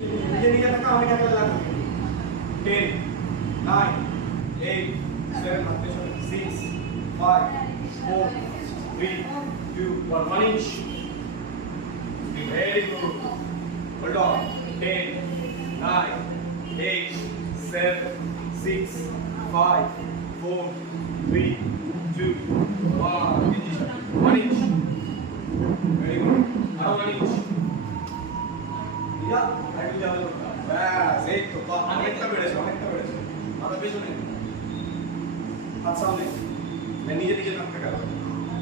নিজে নিজে থাকা আমি টাকা লাগবে 10 9 8 7 হাতে 6 5 4 3 2 1 1 inch very good hold on 10 9 8 7 6 5 4 3 2 1 inch very good আরো 1 inch Yeah, I will tell you. Bas, এই তো অনেকটা বেড়েছে মাথা পেছনে হাত সামনে নিজে নিজে নামতে গেল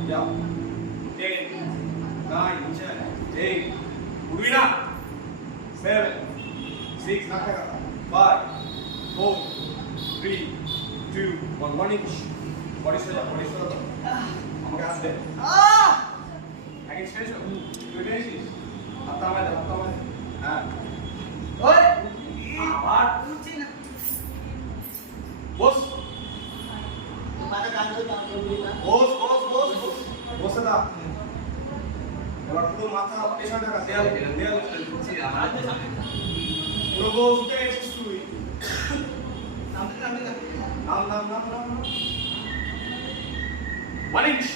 যাও 10 9 10 8 উঠবি না 7 6 নামতে গেল 5 4 3 2 1 1 inch বডি সোজা আমাকে হাত দে এক এক্সটেনশন তুই নিয়েছিস হাতটা আমায় দে হ্যাঁ ওই আবার উঠছি না বস মাথা কাজ করবি না বস না এবার পুরো মাথা পেছনে রাখা দেয়াল উঠছি আমার সামনে পুরো বস উঠে গেছিস তুই নাম 1 inch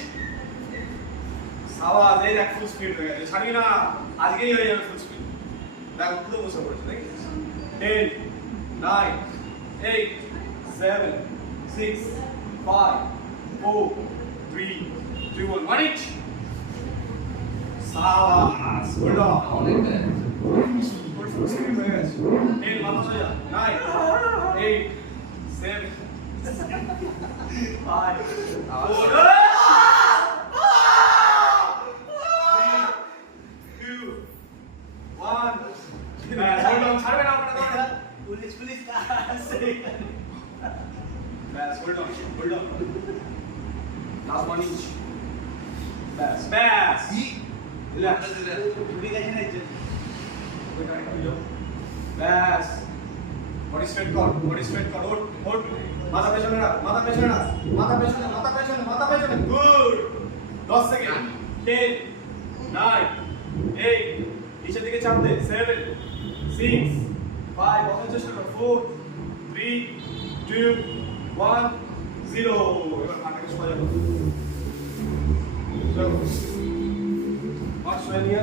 সাওয়াজ এই এক ফুল স্পিড হয়ে গেছে ছাড়বি না আজকেই হয়ে যাবে ফুল স্পিড দেখ পুরো বসে পড়েছে দেখি 10 9 8 7 6 5 4 3 2 1 1 inch সাওয়াজ hold on full speed হয়ে গেছে 10 মাথা সোজা 9 8 7 5 4 ছাড়বে না আপনারা পুলিশ আসছে ব্যাস হোল্ড অন লাস্ট 1 inch ব্যাস রিল্যাক্স উঠে গেছে না ইচ্ছে ব্যাস বডি স্ট্রেট কর হোল্ড মাথা পেছনে রাখ মাথা পেছনে গুড 10 সেকেন্ড 10 9 8 নিচের দিকে চাপ দে 7 6 5 বসার চেষ্টা কর 4 3 2 1 0 এবার মাথাকে সোজা কর সোজা নিয়ে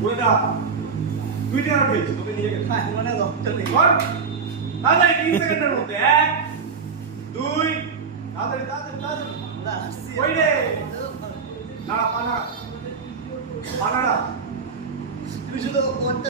বলে দা তুই টা উঠেছিস তোকে নিয়ে গেছে মানে ডক্টর নেই কর তাহলে 3 সেকেন্ডের মধ্যে 1 2 তাড়াতাড়ি না ওই রে না পানা তুই শুধু